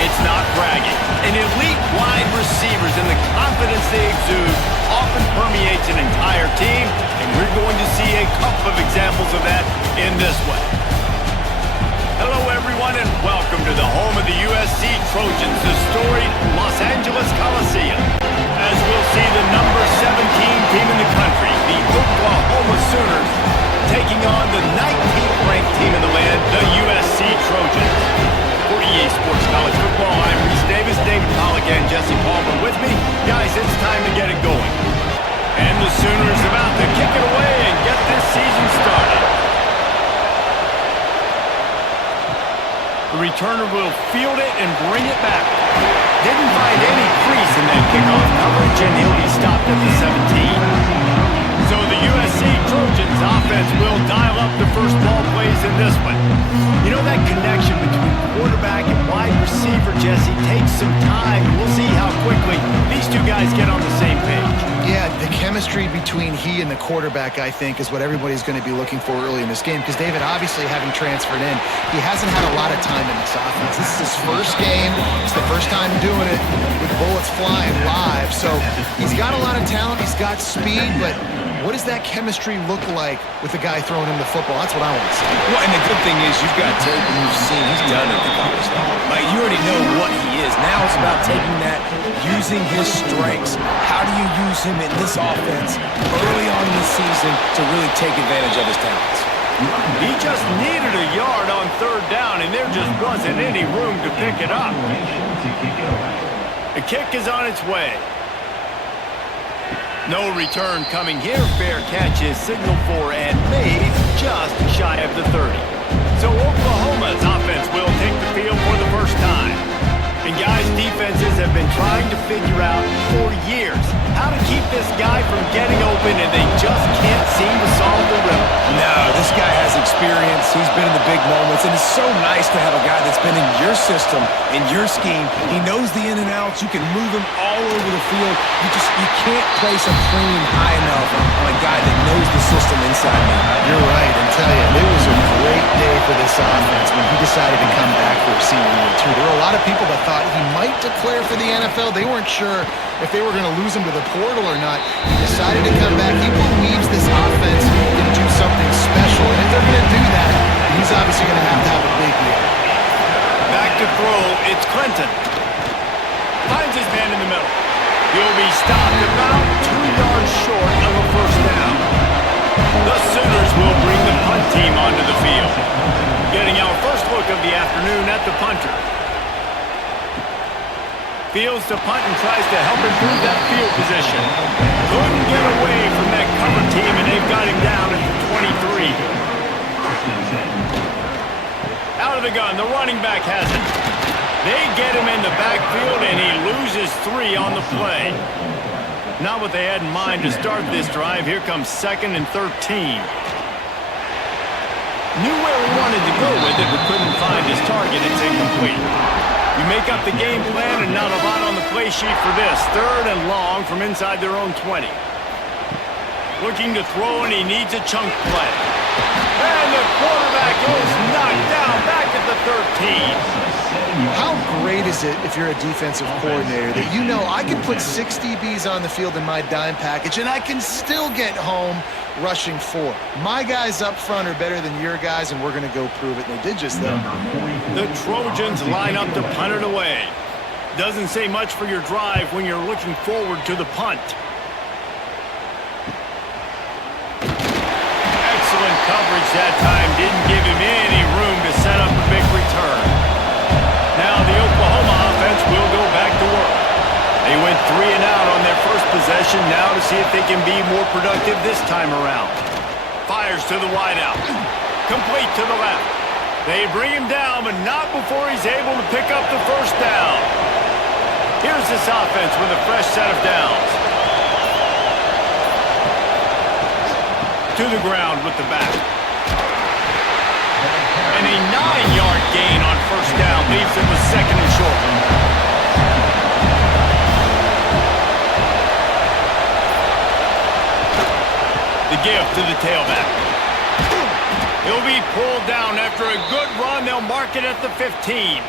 It's not bragging. An elite wide receivers and the confidence they exude often permeates an entire team, and we're going to see a couple of examples of that in this one. Hello, everyone, and welcome to the home of the USC Trojans, the storied Los Angeles Coliseum. As we'll see the number 17 team in the country, the Oklahoma Sooners, taking on the 19th ranked team in the land, the USC Trojans. For EA Sports College Football, I'm Reese Davis, David Pollock, and Jesse Palmer with me. Guys, it's time to get it going. And the Sooners about to kick it away and get this season started. The returner will field it and bring it back. Didn't find any crease in that kickoff coverage, and he'll be stopped at the 17. So the USC Trojans offense will dial up the first ball plays in this one. You know, that connection between quarterback and wide receiver, Jesse, takes some time. We'll see how quickly these two guys get on the same page. Yeah, the chemistry between he and the quarterback, I think, is what everybody's going to be looking for early in this game. Because David, obviously, having transferred in, he hasn't had a lot of time in this offense. This is his first game. It's the first time doing it with bullets flying live. So he's got a lot of talent. He's got speed, but what does that chemistry look like with the guy throwing him the football? That's what I want to see. Well, and the good thing is you've got tape and you've seen he's done it at the college level. Like, you already know what he is. Now it's about taking that, using his strengths. How do you use him in this offense early on in the season to really take advantage of his talents? He just needed a yard on third down, and there just wasn't any room to pick it up. The kick is on its way. No return coming here. Fair catch is signaled for and made just shy of the 30. So Oklahoma's offense will take the field for the first time. And guys, defenses have been trying to figure out for years how to keep this guy from getting open, and they just can't seem to solve the riddle. No, this guy has experience. He's been in the big moments, and it's so nice to have a guy that's been in your system, in your scheme. He knows the in and outs. You can move him all over the field. You can't place a premium high enough on a guy that knows the system inside and out. You're right, and tell you, it was a great day for this offense when he decided to come back for a senior year, too. There were a lot of people that thought he might declare for the NFL. They weren't sure if they were going to lose him to the portal or not. He decided to come back. He believes this offense can do something special, and if they're going to do that, he's obviously going to have a big year. Back to throw, it's Clinton. Finds his man in the middle. He'll be stopped about 2 yards short of a first down. The Sooners will bring the punt team onto the field. Getting our first look of the afternoon at the punter. Fields to punt and tries to help improve that field position. Couldn't get away from that cover team, and they've got him down at the 23. Out of the gun, the running back has it. They get him in the backfield, and he loses 3 on the play. Not what they had in mind to start this drive. Here comes 2nd and 13. Knew where he wanted to go with it, but couldn't find his target. It's incomplete. You make up the game plan, and not a lot on the play sheet for this. 3rd and long from inside their own 20. Looking to throw, and he needs a chunk play. And the quarterback is knocked down back at the 13. How great is it if you're a defensive coordinator that you know I can put 6 DBs on the field in my dime package and I can still get home rushing 4. My guys up front are better than your guys, and we're going to go prove it. And they did just that. The Trojans line up to punt it away. Doesn't say much for your drive when you're looking forward to the punt. Excellent coverage that time. Didn't give him any room to set up a big return. Now the Oklahoma offense will go back to work. They went 3 and out on their first possession. Now to see if they can be more productive this time around. Fires to the wideout. Complete to the left. They bring him down, but not before he's able to pick up the first down. Here's this offense with a fresh set of downs. To the ground with the back. And a 9-yard gain on first down leaves him with 2nd and short. The give to the tailback. He'll be pulled down after a good run. They'll mark it at the 15.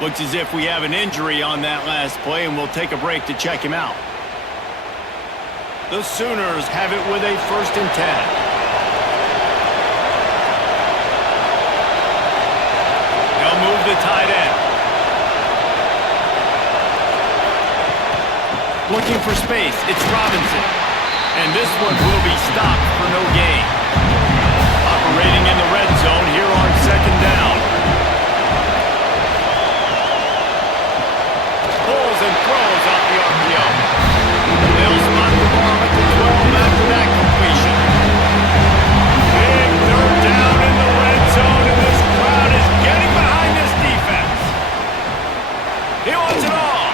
Looks as if we have an injury on that last play, and we'll take a break to check him out. The Sooners have it with a 1st and 10. They'll move the tight end. Looking for space, it's Robinson. And this one will be stopped for no gain. Operating in the red zone here on 2nd down. Pulls and throws off the RPO. They'll spot the ball at the 12 after that completion. Big 3rd down in the red zone, and this crowd is getting behind this defense. He wants it all.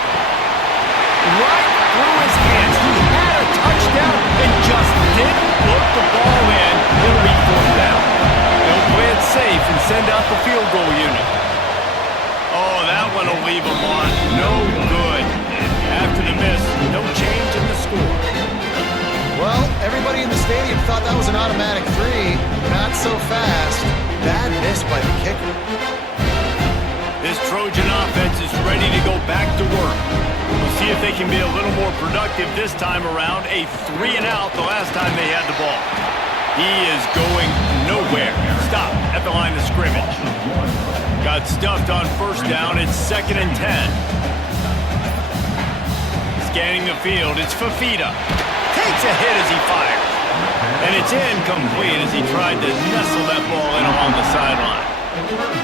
Right through his hands. He had a touchdown and just didn't look the ball in. It'll be 4th down. They'll play it safe and send out the field goal unit. Oh, that one will leave them on. No good. After the miss, no change in the score. Well, everybody in the stadium thought that was an automatic 3. Not so fast. Bad miss by the kicker. This Trojan offense is ready to go back to work. We'll see if they can be a little more productive this time around. A 3 and out the last time they had the ball. He is going nowhere. Stop at the line of scrimmage. Got stuffed on 1st down. It's 2nd and 10. Scanning the field. It's Fafita. Takes a hit as he fires. And it's incomplete as he tried to nestle that ball in along the sideline.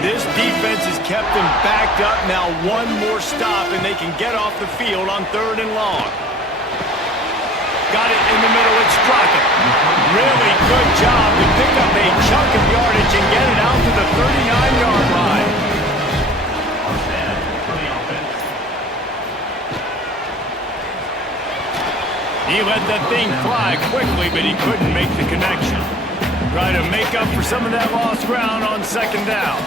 This defense has kept them backed up. Now one more stop and they can get off the field on 3rd and long. Got it in the middle. It's Crockett. Really good job to pick up a chunk of yardage and get it out to the 39-yard line. He let that thing fly quickly, but he couldn't make the connection. Try to make up for some of that lost ground on 2nd down.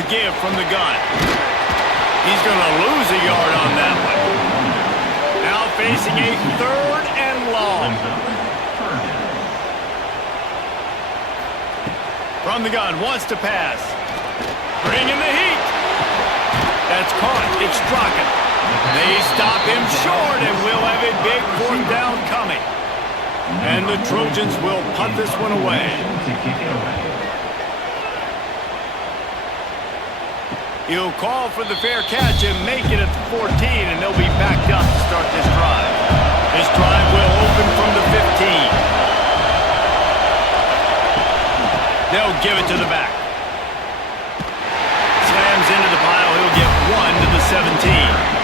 The give from the gun. He's going to lose a yard on that one. Now facing a 3rd and long. From the gun, wants to pass. Bringing the heat. That's caught. It's Crockett. They stop him short, and we'll have a big 4th down coming. And the Trojans will punt this one away. He'll call for the fair catch and make it at the 14, and they'll be backed up to start this drive. This drive will open from the 15. They'll give it to the back. Slams into the pile. He'll get 1 to the 17.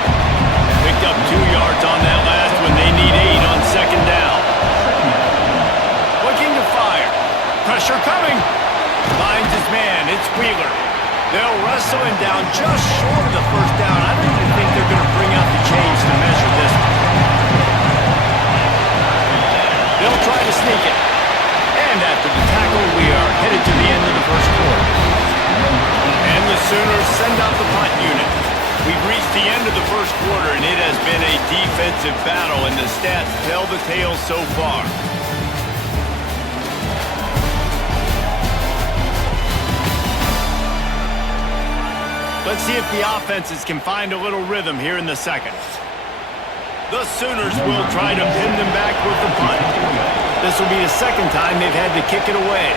Picked up 2 yards on that last one. They need 8 on 2nd down. Looking to fire. Pressure coming. Finds his man. It's Wheeler. They'll wrestle him down just short of the 1st down. I don't even think they're going to bring out the chains to measure this one. They'll try to sneak it. And after the tackle, we are headed to the end of the 1st quarter. And the Sooners send out the punt unit. We've reached the end of the 1st quarter, and it has been a defensive battle, and the stats tell the tale so far. Let's see if the offenses can find a little rhythm here in the 2nd. The Sooners will try to pin them back with the punt. This will be the 2nd time they've had to kick it away.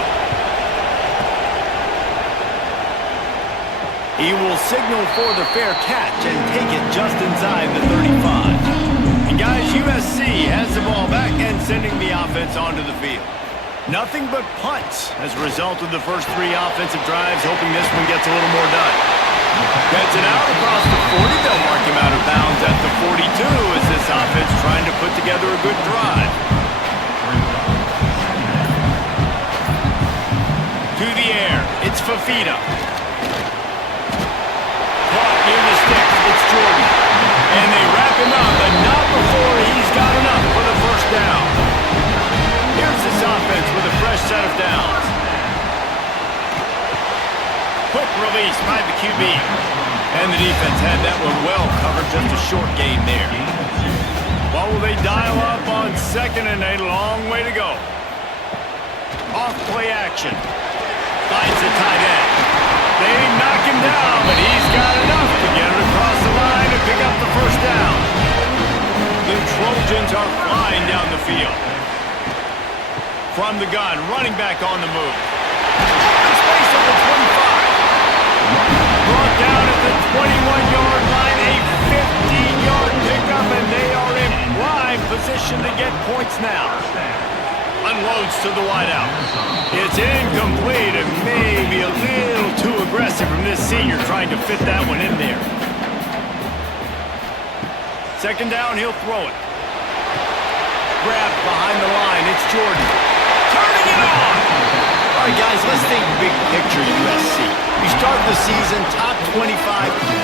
He will signal for the fair catch and take it just inside the 35. And guys, USC has the ball back and sending the offense onto the field. Nothing but punts as a result of the first 3 offensive drives, hoping this one gets a little more done. Gets it out across the 40. They'll mark him out of bounds at the 42 as this offense trying to put together a good drive. To the air. It's Fafita. Caught near the sticks. It's Jordan. And they wrap him up, but not before he's got enough for the 1st down. Here's this offense with a fresh set of downs. Quick release by the QB. And the defense had that one well covered, just a short gain there. What will they dial up on 2nd and a long way to go? Off play action. Finds the tight end. They knock him down, but he's got enough to get it across the line and pick up the first down. The Trojans are flying down the field. From the gun, running back on the move. Open space at the 25. Brought down at the 21-yard line, a 15-yard pickup, and they are in prime position to get points now. Unloads to the wideout. It's incomplete and maybe a little too aggressive from this senior trying to fit that one in there. Second down, he'll throw it. Grabbed behind the line, it's Jordan. Turning it on! All right, guys, let's think big picture USC. You start the season top 25,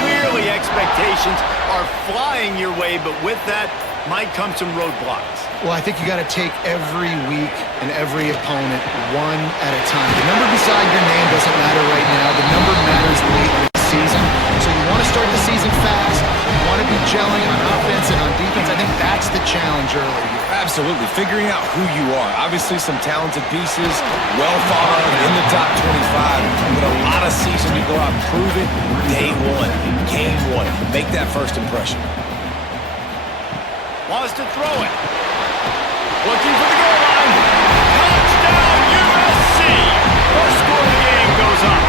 clearly expectations are flying your way, but with that might come some roadblocks. Well, I think you got to take every week and every opponent one at a time. The number beside your name doesn't matter right now. The number matters late in the season. So you want to start the season fast. You want to be gelling on offense and on defense. I think that's the challenge early here. Absolutely. Figuring out who you are. Obviously some talented pieces, well thought of in the top 25, but a lot of season to go out and prove it. Day one, game one. Make that first impression. Wants to throw it. Looking for the goal line. Touchdown, USC! First score of the game goes up.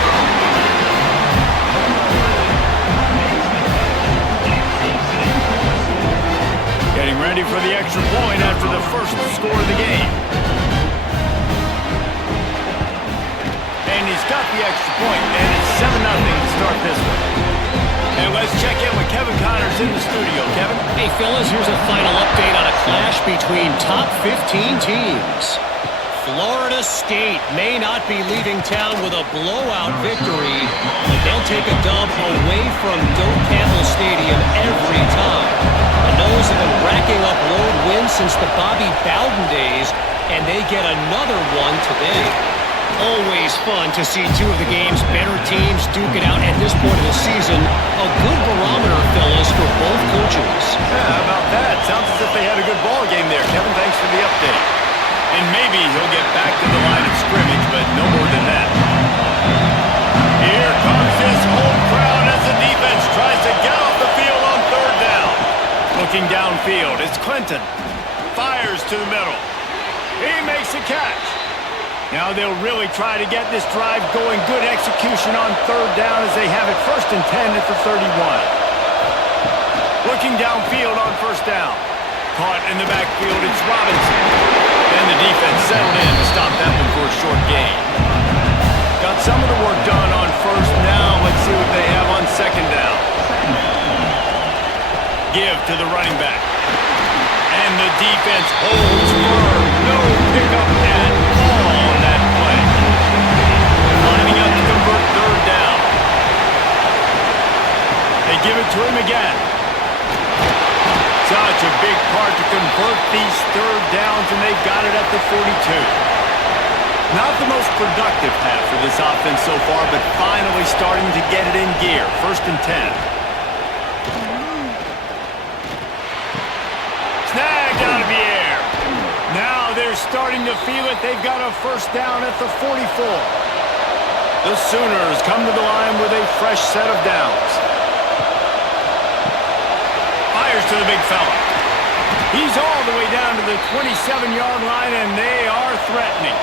Getting ready for the extra point after the first score of the game. And he's got the extra point, and it's 7-0 to start this one. And let's check in with Kevin Connors in the studio. Kevin? Hey, fellas, here's a final update on a clash between top 15 teams. Florida State may not be leaving town with a blowout victory, but they'll take a dub away from Doak Campbell Stadium every time. The Noles have been racking up road wins since the Bobby Bowden days, and they get another one today. Always fun to see two of the game's better teams duke it out at this point of the season. A good barometer, fellas, for both coaches. Yeah, how about that? Sounds as if they had a good ball game there. Kevin, thanks for the update. And maybe he'll get back to the line of scrimmage, but no more than that. Here comes this home crowd as the defense tries to get off the field on third down. Looking downfield, it's Clinton. Fires to the middle. He makes a catch. Now they'll really try to get this drive going. Good execution on third down as they have it 1st and 10 at the 31. Looking downfield on first down. Caught in the backfield, it's Robinson. And the defense settled in to stop that one for a short gain. Got some of the work done on first. Now let's see what they have on second down. Give to the running back. And the defense holds firm. No pickup at all on that play. Lining up to convert third down. They give it to him again. Such a big part to convert these third downs, and they've got it at the 42. Not the most productive half for this offense so far, but finally starting to get it in gear. 1st and 10. Snagged out of the air. Now they're starting to feel it. They've got a first down at the 44. The Sooners come to the line with a fresh set of downs. Fires to the big fella. He's all the way down to the 27-yard line, and they are threatening.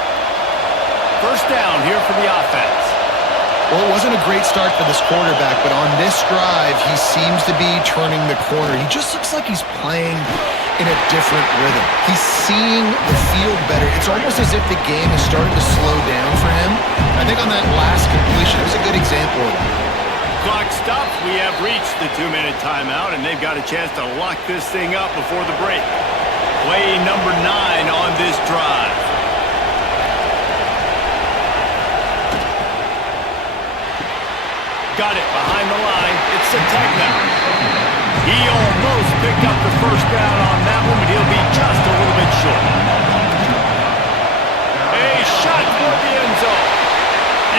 First down here for the offense. Well, it wasn't a great start for this quarterback, but on this drive, he seems to be turning the corner. He just looks like he's playing in a different rhythm. He's seeing the field better. It's almost as if the game is starting to slow down for him. I think on that last completion, it was a good example of that. Clock stops. We have reached the 2-minute timeout, and they've got a chance to lock this thing up before the break. Play number 9 on this drive. Got it behind the line. It's Sategna. He almost picked up the first down on that one, but he'll be just a little bit short. A shot for the end zone.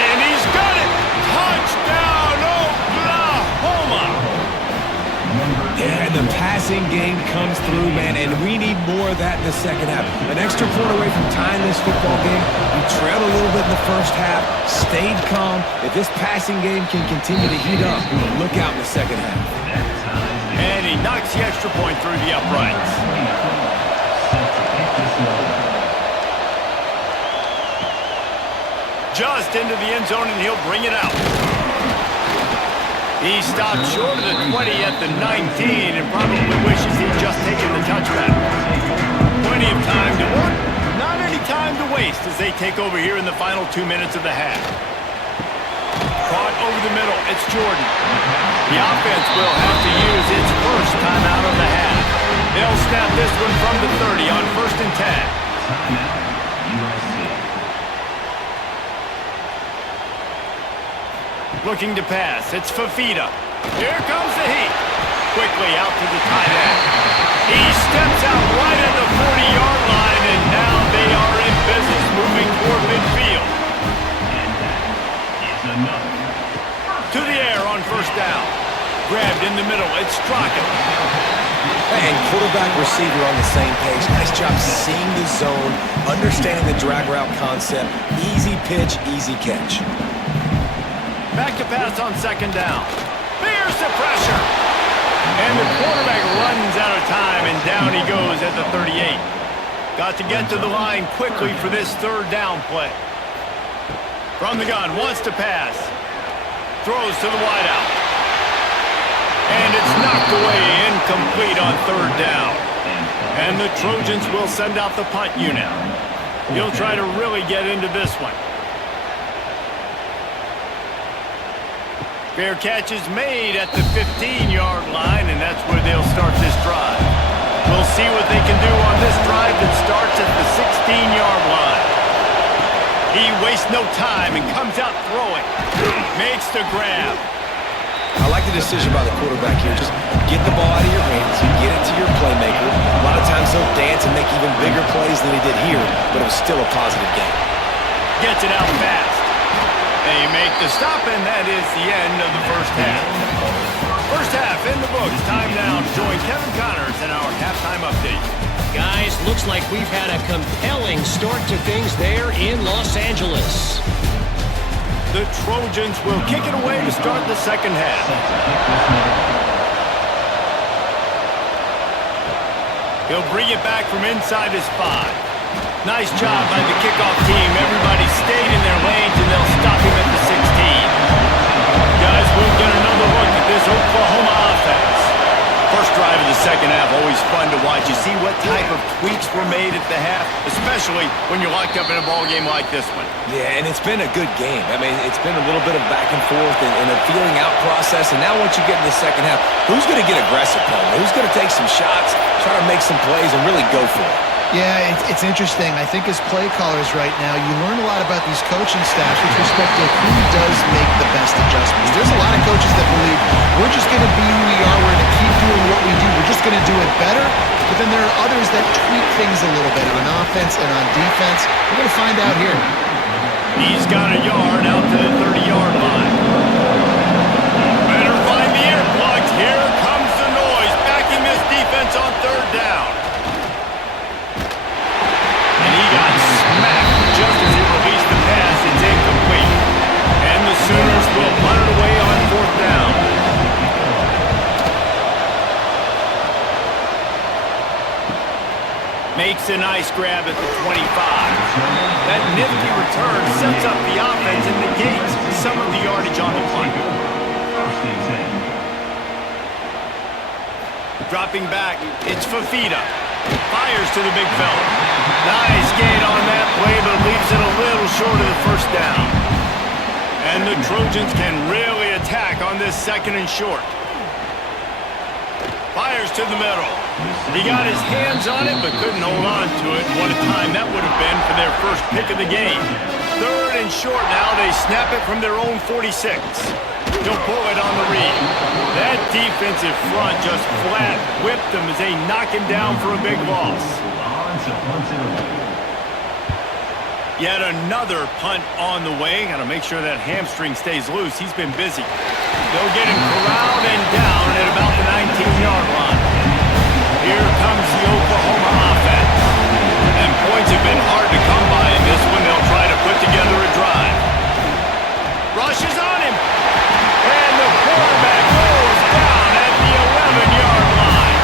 And he's got it. Touchdown, Oklahoma. Yeah, and the passing game comes through, man, and we need more of that in the second half. An extra point away from tying this football game. We trailed a little bit in the first half, stayed calm. If this passing game can continue to heat up, look out in the second half. And he knocks the extra point through the uprights. Just into the end zone, and he'll bring it out. He stopped short of the 20 at the 19 and probably wishes he'd just taken the touchback. Plenty of time to work, not any time to waste as they take over here in the final 2 minutes of the half. Caught over the middle, it's Jordan. The offense will have to use its first timeout of the half. They'll snap this one from the 30 on 1st and 10. Timeout, USC. Looking to pass, it's Fafita. Here comes the heat. Quickly out to the tight end. He steps out right at the 40-yard line, and now they are in business moving toward midfield. And that is another. To the air on 1st down. Grabbed in the middle, it's Straka. And quarterback receiver on the same page. Nice job seeing the zone, understanding the drag route concept. Easy pitch, easy catch. Back to pass on 2nd down. There's the pressure. And the quarterback runs out of time, and down he goes at the 38. Got to get to the line quickly for this 3rd down play. From the gun, wants to pass. Throws to the wideout. And it's knocked away, incomplete on 3rd down. And the Trojans will send out the punt unit. He'll try to really get into this one. Fair catch is made at the 15-yard line, and that's where they'll start this drive. We'll see what they can do on this drive that starts at the 16-yard line. He wastes no time and comes out throwing. Makes the grab. I like the decision by the quarterback here. Just get the ball out of your hands, get it to your playmaker. A lot of times he'll dance and make even bigger plays than he did here, but it was still a positive game. Gets it out fast. They make the stop, and that is the end of the first half. First half in the books. Time now to join Kevin Connors in our halftime update. Guys, looks like we've had a compelling start to things there in Los Angeles. The Trojans will kick it away to start the second half. He'll bring it back from inside his 5. Nice job by the kickoff team. Everybody stayed in their lanes, and they'll stop him at the 16. Guys, we'll get another look at this Oklahoma offense. First drive of the second half, always fun to watch. You see what type of tweaks were made at the half, especially when you're locked up in a ball game like this one. Yeah, and it's been a good game. I mean, it's been a little bit of back and forth and a feeling out process. And now once you get in the second half, who's going to get aggressive, Paul? Who's going to take some shots, try to make some plays, and really go for it? Yeah, it's interesting. I think as play callers right now, you learn a lot about these coaching staffs with respect to who does make the best adjustments. There's a lot of coaches that believe we're just going to be who we are, we're going to keep doing what we do, we're just going to do it better. But then there are others that tweak things a little bit on offense and on defense. We're going to find out here. He's got a yard out to the 30-yard line. Better find the earplugs. Here comes the noise, backing this defense on 3rd down. Got smacked just as he released the pass. It's incomplete. And the Sooners will punt it away on 4th down. Makes a nice grab at the 25. That nifty return sets up the offense and negates some of the yardage on the punt. Dropping back, it's Fafita. Fires to the big fella. Nice gain on that play, but leaves it a little short of the 1st down. And the Trojans can really attack on this 2nd and short. Fires to the middle. He got his hands on it, but couldn't hold on to it. What a time that would have been for their first pick of the game. 3rd and short now. They snap it from their own 46. He'll pull it on the read. That defensive front just flat whipped them as they knock him down for a big loss. Yet another punt on the way. Got to make sure that hamstring stays loose. He's been busy. They'll get him corralled and down at about the 19-yard line. Here comes the Oklahoma offense. And points have been hard to come by in this one. They'll try to put together a drive. Rushes on him. And the quarterback goes down at the 11-yard line.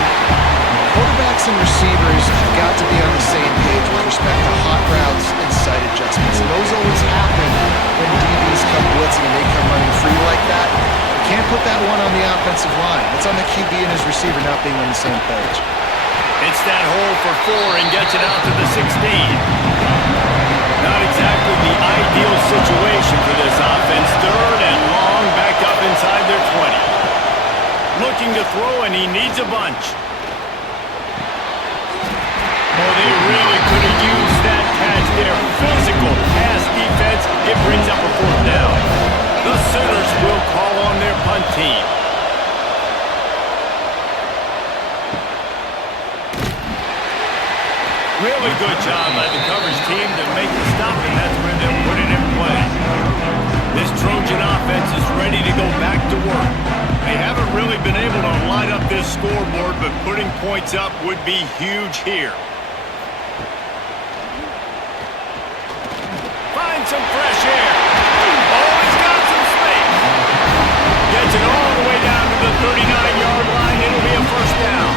Quarterbacks and receivers have got to be on the same page with respect to hot routes and sight adjustments. And those always happen when DBs come blitzing and they come running free like that. You can't put that one on the offensive line. It's on the QB and his receiver not being on the same page. It's that hole for 4 and gets it out to the 16. Not exactly the ideal situation for this offense. 3rd and long, back up inside their 20. Looking to throw, and he needs a bunch. Oh, they really could have used that catch there. Physical pass defense. It brings up a 4th down. The Sooners will call on their punt team. Really good job by the coverage team to make the stop, and that's where they'll put it in play. This Trojan offense is ready to go back to work. They haven't really been able to light up this scoreboard, but putting points up would be huge here. Find some fresh air. Oh, he's got some space. Gets it all the way down to the 39-yard line. It'll be a 1st down.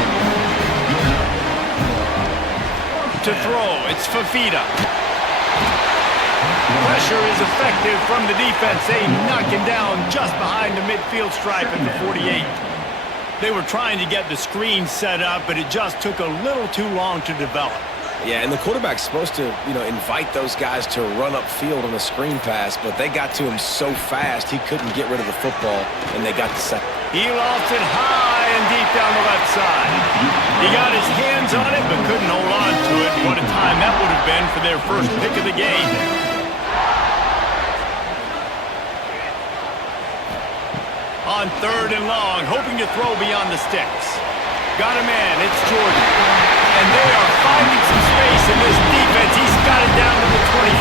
To throw, it's Fafita. Pressure is effective from the defense. They knock him down just behind the midfield stripe at the 48. They were trying to get the screen set up, but it just took a little too long to develop. Yeah, and the quarterback's supposed to, invite those guys to run upfield on a screen pass, but they got to him so fast he couldn't get rid of the football, and they got the sack. He lost it high and deep down the left side. He got his hands on it, but couldn't hold on to it. What a time that would have been for their first pick of the game. On 3rd and long, hoping to throw beyond the sticks. Got a man, it's Jordan. And they are finding some space in this defense. He's got it down to the 25.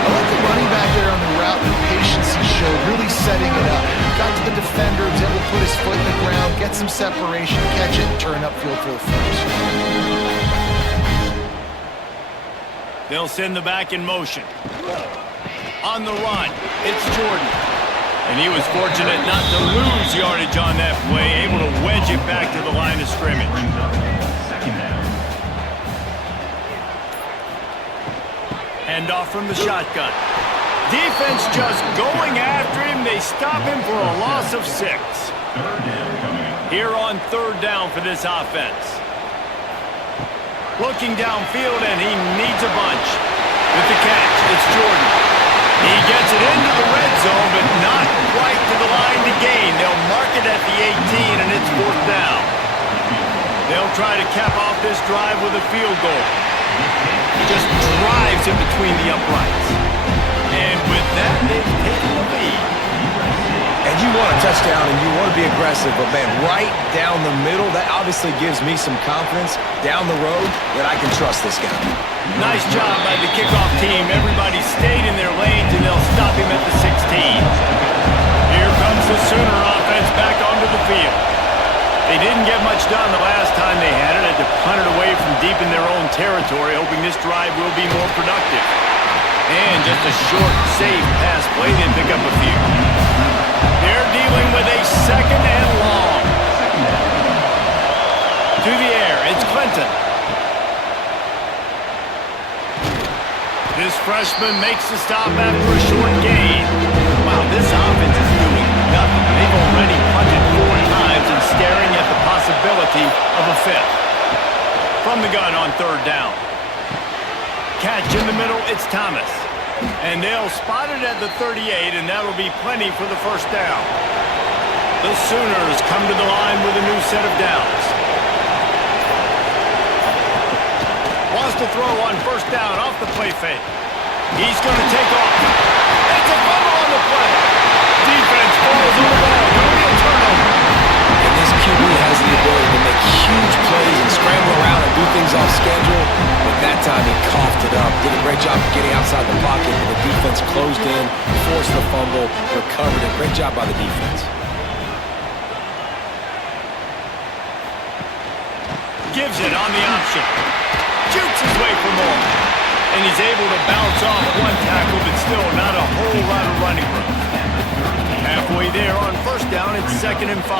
I like the running back there on the route and the patience he showed, really setting it up. Got to the defender, was able to put his foot in the ground, get some separation, catch it, and turn upfield for the 1st. They'll send the back in motion. On the run, it's Jordan. And he was fortunate not to lose yardage on that play, able to wedge it back to the line of scrimmage. 2nd down. Hand off from the shotgun. Defense just going after him. They stop him for a loss of 6. 3rd down coming up. Here on 3rd down for this offense. Looking downfield, and he needs a bunch. With the catch, it's Jordan. He gets it into the red zone, but not quite to the line to gain. They'll mark it at the 18, and it's 4th down. They'll try to cap off this drive with a field goal. Just drives in between the uprights. And with that, they've taken the lead. And you want a touchdown and you want to be aggressive, but man, right down the middle, that obviously gives me some confidence down the road that I can trust this guy. Nice job by the kickoff team. Everybody stayed in their lanes, and they'll stop him at the 16. Here comes the Sooner offense back onto the field. They didn't get much done the last time they had it. Had to punt it away from deep in their own territory, hoping this drive will be more productive. And just a short, safe pass play, they pick up a few. They're dealing with a 2nd and long. To the air, it's Clinton. This freshman makes the stop after a short gain. Wow, this offense is doing nothing. They've already punted 4 times and staring at the possibility of a 5th. From the gun on 3rd down. Catch in the middle, it's Thomas. And they'll spot it at the 38, and that'll be plenty for the 1st down. The Sooners come to the line with a new set of downs. Wants to throw on 1st down off the play fake. He's going to take off. It's a fumble on the play. Defense falls on the ball. Going to be a turnover. And this QB has the ability to make huge plays and scramble around and do things off schedule. But that time he coughed it up. Did a great job of getting outside the pocket. But the defense closed in, forced the fumble, recovered it. Great job by the defense. gives it on the option. Shoots his way for more. And he's able to bounce off one tackle, but still not a whole lot of running room. Halfway there on first down, it's 2nd and 5.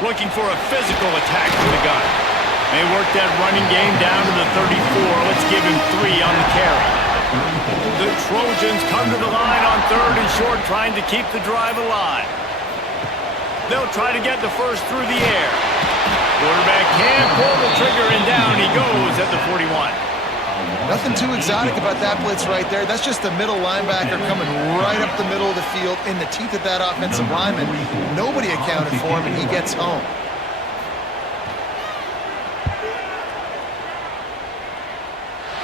Looking for a physical attack from the gun. They work that running game down to the 34. Let's give him 3 on the carry. The Trojans come to the line on 3rd and short, trying to keep the drive alive. They'll try to get the first through the air. Quarterback can't pull the trigger, and down he goes at the 41. Nothing too exotic about that blitz right there. That's just the middle linebacker coming right up the middle of the field in the teeth of that offensive lineman. Nobody accounted for him, and he gets home.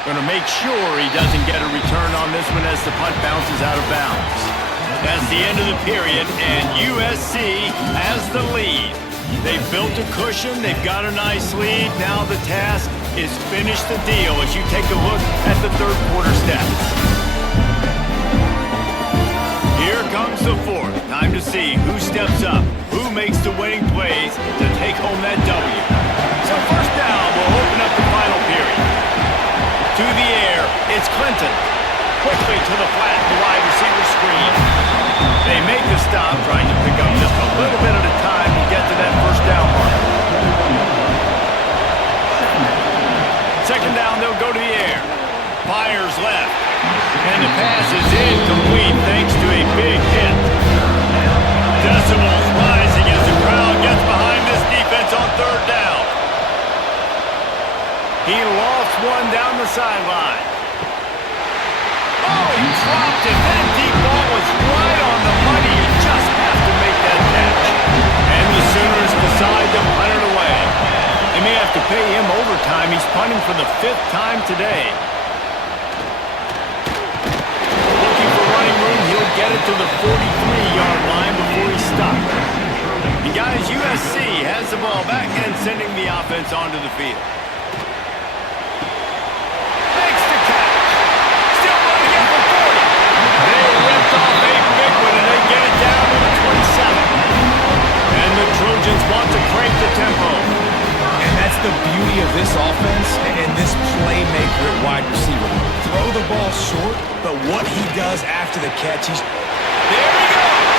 Going to make sure he doesn't get a return on this one as the punt bounces out of bounds. That's the end of the period, and USC has the lead. They've built a cushion. They've got a nice lead. Now the task is finish the deal as you take a look at the 3rd quarter stats. Here comes the 4th. Time to see who steps up, who makes the winning plays to take home that W. So first down will open up the final period. To the air, it's Clinton. Quickly to the flat, the wide receiver screen. They make the stop, trying to pick up just a little bit at a time to get to that first down mark. 2nd down, they'll go to the air. Fires left. And the pass is incomplete thanks to a big hit. Decibels rising as the crowd gets behind this defense on 3rd down. He lost one down the sideline. Oh, he dropped it. That deep ball was right on the money. You just have to make that catch. And the Sooners decide to punt it away. They may have to pay him overtime. He's punting for the 5th time today. Looking for running room. He'll get it to the 43-yard line before he stops. And guys, USC has the ball back and sending the offense onto the field. Trojans want to crank the tempo. And that's the beauty of this offense and this playmaker at wide receiver. Throw the ball short, but what he does after the catch, he's... There he goes!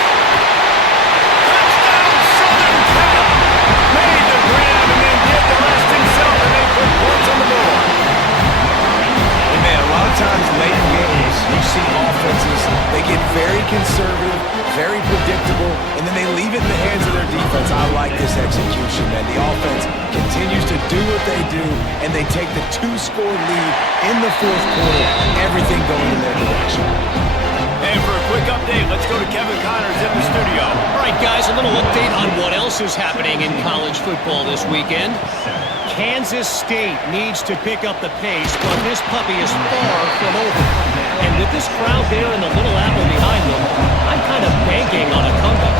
Touchdown, Southern Cal! Made the grab and then did the rest himself, and they put points on the board. And man, a lot of times late in games, you see offenses, they get very conservative, very predictable, and then they leave it in the hands of their defense. I like this execution, man. The offense continues to do what they do, and they take the 2-score lead in the 4th quarter, everything going in their direction. And for a quick update, let's go to Kevin Connors in the studio. All right, guys, a little update on what else is happening in college football this weekend. Kansas State needs to pick up the pace, but this puppy is far from over. And with this crowd there and the Little Apple behind them, I'm kind of banking on a comeback.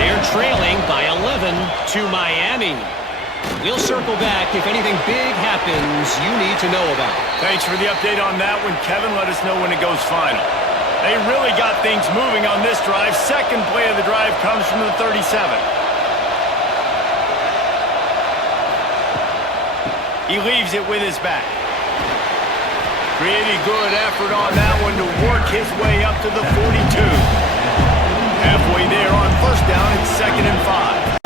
They're trailing by 11 to Miami. We'll circle back if anything big happens you need to know about. Thanks for the update on that one, Kevin. Let us know when it goes final. They really got things moving on this drive. 2nd play of the drive comes from the 37. He leaves it with his back. Pretty good effort on that one to work his way up to the 42. Halfway there on first down, it's 2nd and 5.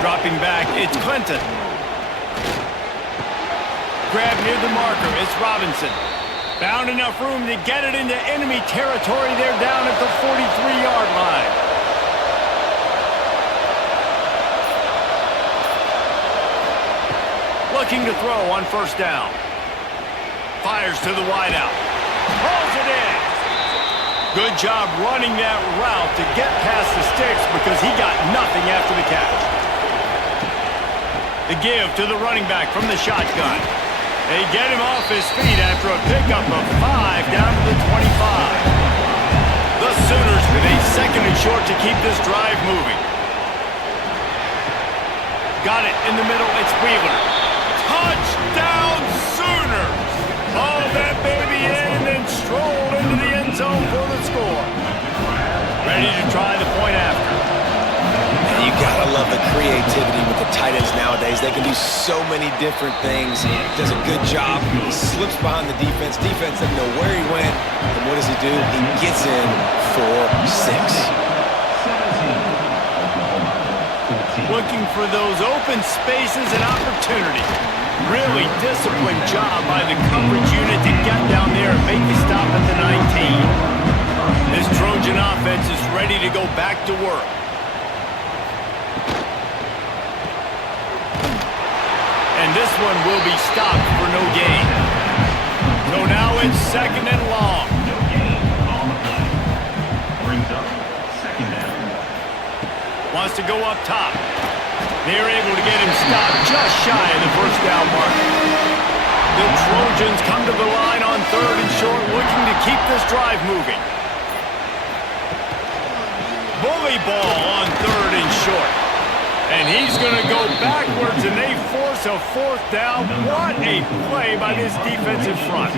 Dropping back, it's Clinton. Grab near the marker, it's Robinson. Found enough room to get it into enemy territory. They're down at the 43-yard line. Looking to throw on first down. Fires to the wideout. Pulls it in. Good job running that route to get past the sticks because he got nothing after the catch. The give to the running back from the shotgun. They get him off his feet after a pickup of 5 down to the 25. The Sooners with a 2nd and short to keep this drive moving. Got it in the middle. It's Wheeler. Touchdown Sooners! Hauled that baby in and then strolled into the end zone for the score. Ready to try the point after. love the creativity with the tight ends nowadays. They can do so many different things. He does a good job. He slips behind the defense. Defense doesn't know where he went. And what does he do? He gets in for 6. Looking for those open spaces and opportunity. Really disciplined job by the coverage unit to get down there and make the stop at the 19. This Trojan offense is ready to go back to work. And this one will be stopped for no gain. So now it's 2nd and long. No gain on the play. Brings up 2nd down. Wants to go up top. They're able to get him stopped just shy of the 1st down mark. The Trojans come to the line on 3rd and short, looking to keep this drive moving. Bully ball on 3rd and short. And he's going to go backwards, and they force a 4th down. What a play by this defensive front.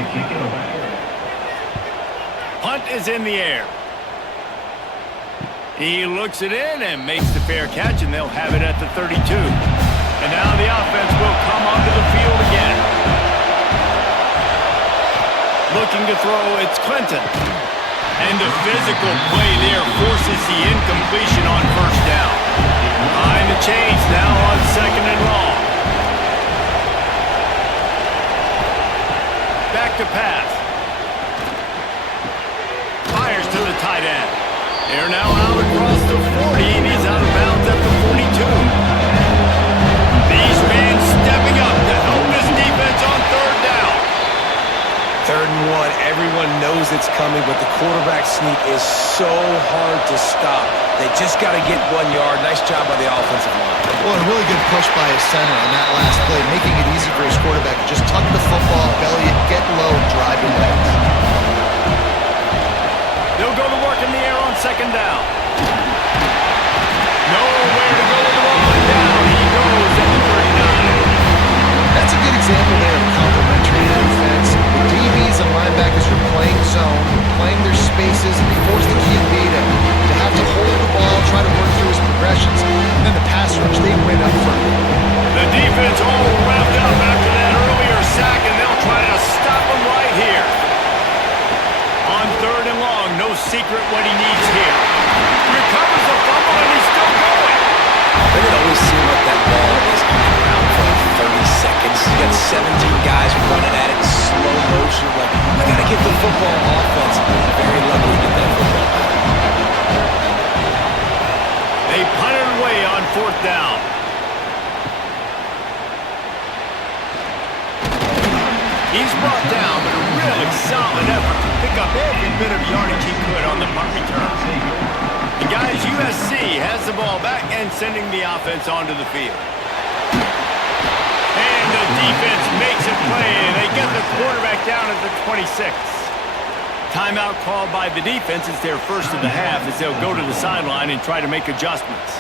Punt is in the air. He looks it in and makes the fair catch, and they'll have it at the 32. And now the offense will come onto the field again. Looking to throw, it's Clinton. And the physical play there forces the incompletion on 1st down. Behind the chains now on 2nd and long. Back to pass. Fires to the tight end. They're now out across the 40, and he's out of bounds at the 42. These men stepping up to help this defense on 3rd down. 3rd and 1. Everyone knows it's coming, but the quarterback sneak is so hard to stop. They just got to get 1 yard. Nice job by the offensive line. Well, a really good push by his center on that last play, making it easy for his quarterback to just tuck the football, belly it, get low, and drive your legs. They'll go to work in the air on 2nd down. Nowhere to go with the ball, and down he goes at the 39. That's a good example there of complementary defense. The DBs and linebackers are playing zone, playing their spaces, and they force the QB to have to hold the ball, try to work through his progressions, and then the pass rush, they win up front. The defense all revved up after that earlier sack, and they'll try to stop him right here. On 3rd and long, no secret what he needs here. Recovers the fumble, and he's still going. Doesn't it always seem like that ball is on the ground for like 30 seconds? You got 17 guys running at it in slow motion. Like, I got to get the football offense. Very lucky to get that football back. They punted away on 4th down. He's brought down, but a really solid effort to pick up every bit of yardage he could on the punt return. And guys, USC has the ball back and sending the offense onto the field. And the defense makes it play. They get the quarterback down at the 26. Timeout called by the defense. It's their first of the half as they'll go to the sideline and try to make adjustments.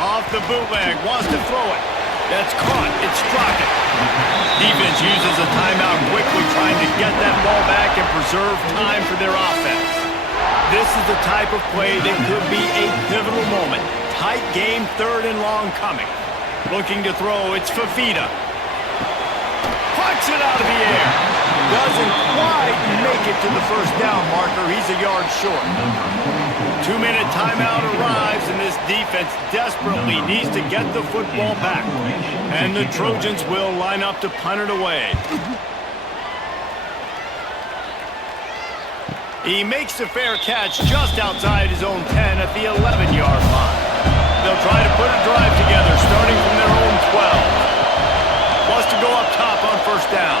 Off the bootleg, wants to throw it. That's caught. It's Strockett. Defense uses a timeout quickly, trying to get that ball back and preserve time for their offense. This is the type of play that could be a pivotal moment. Tight game, 3rd and long coming. Looking to throw, it's Fafita. Pucks it out of the air. Doesn't quite make it to the 1st down marker. He's a yard short. 2-minute timeout arrives, and this defense desperately needs to get the football back. And the Trojans will line up to punt it away. He makes the fair catch just outside his own 10 at the 11-yard line. They'll try to put a drive together, starting from their own 12. Wants to go up top on 1st down.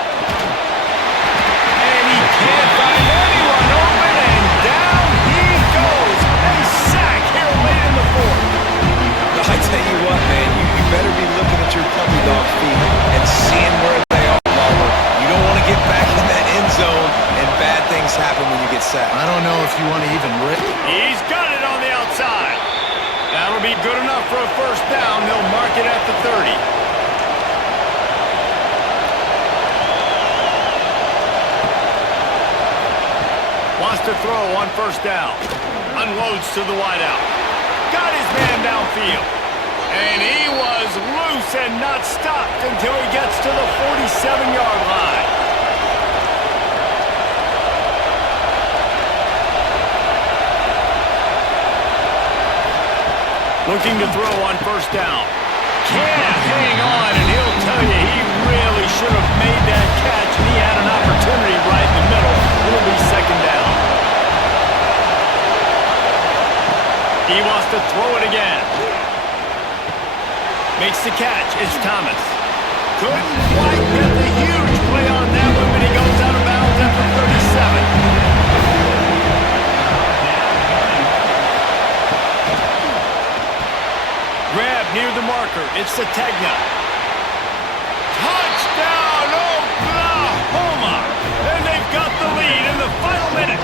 And he can't find anyone open, and down he goes. A sack here late in the 4th. I tell you what, man, you better be looking at your puppy dog feet and seeing where they are, Barber. You don't want to get back in that end zone, and bad things happen when you get sacked. I don't know if you want to even rip. He's got it on the outside. That'll be good enough for a 1st down. They'll mark it at the 30. Wants to throw on 1st down. unloads to the wideout. Got his man downfield. And he was loose and not stopped until he gets to the 47-yard line. Looking to throw on first down. Can't hang on, and he'll tell you he really should have made that catch, and he had an opportunity right in the middle. It'll be second down. He wants to throw it again. Makes the catch. It's Thomas. Couldn't quite get the huge play on that one, but he goes out of bounds after 37. Grab near the marker. It's Sategna. Touchdown, Oklahoma! And they've got the lead in the final minute.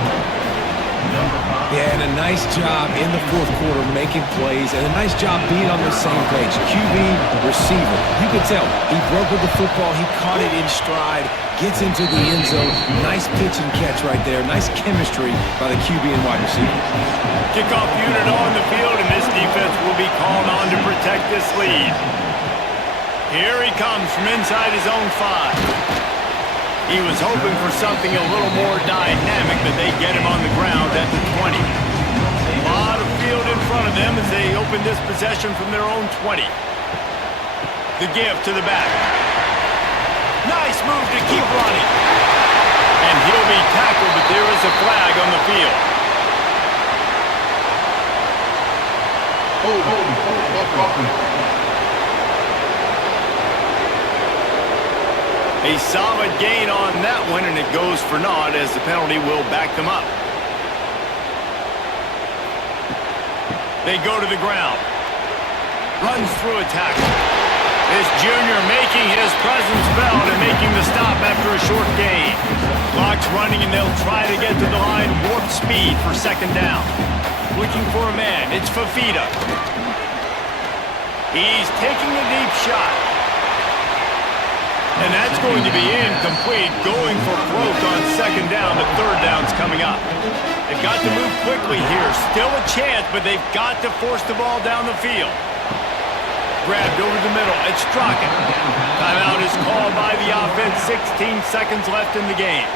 Yeah, and a nice job in the fourth quarter making plays, and a nice job being on the same page. QB, receiver. You could tell he broke with the football. He caught it in stride, gets into the end zone. Nice pitch and catch right there. Nice chemistry by the QB and wide receiver. Kickoff unit on the field, and this defense will be called on to protect this lead. Here he comes from inside his own 5. He was hoping for something a little more dynamic, but they get him on the ground at the 20. A lot of field in front of them as they open this possession from their own 20. The give to the back. Nice move to keep running. And he'll be tackled, but there is a flag on the field. A solid gain on that one, and it goes for naught as the penalty will back them up. They go to the ground. Runs through a tackle. This junior making his presence felt and making the stop after a short gain. Clock's running, and they'll try to get to the line warp speed for second down. Looking for a man. It's Fafita. He's taking a deep shot. And that's going to be incomplete, going for broke on second down, but third down's coming up. They've got to move quickly here. Still a chance, but they've got to force the ball down the field. Grabbed over the middle. It's Strachan. Timeout is called by the offense. 16 seconds left in the game.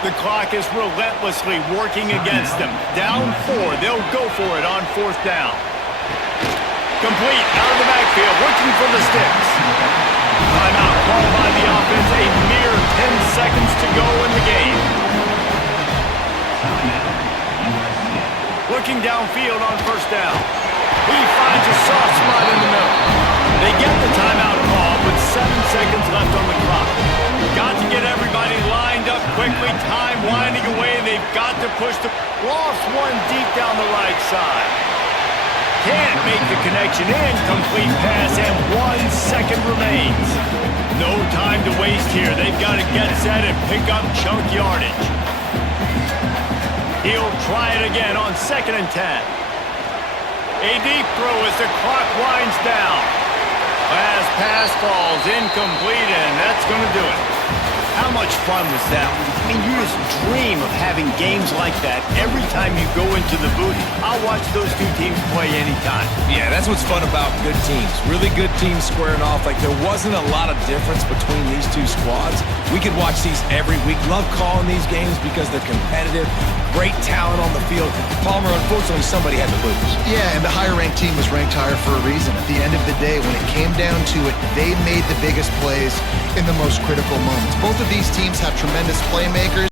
The clock is relentlessly working against them. Down 4. They'll go for it on fourth down. Complete out of the backfield, looking for the sticks. Timeout called by the offense. A mere 10 seconds to go in the game. Looking downfield on first down. He finds a soft spot in the middle. They get the timeout call with 7 seconds left on the clock. Got to get everybody lined up quickly. Time winding away. They've got to push the... Lost one deep down the right side. Can't make the connection. Incomplete pass, and 1 second remains. No time to waste here. They've got to get set and pick up chunk yardage. He'll try it again on 2nd and 10. A deep throw as the clock winds down. Last pass falls incomplete, and that's going to do it. How much fun was that? I mean, you just dream of having games like that every time you go into the booth. I'll watch those two teams play anytime. Yeah, that's what's fun about good teams. Really good teams squaring off. Like, there wasn't a lot of difference between these two squads. We could watch these every week. Love calling these games because they're competitive. Great talent on the field. Palmer, unfortunately, somebody had to lose. Yeah, and the higher-ranked team was ranked higher for a reason. At the end of the day, when it came down to it, they made the biggest plays in the most critical moments. Both of these teams have tremendous playmakers.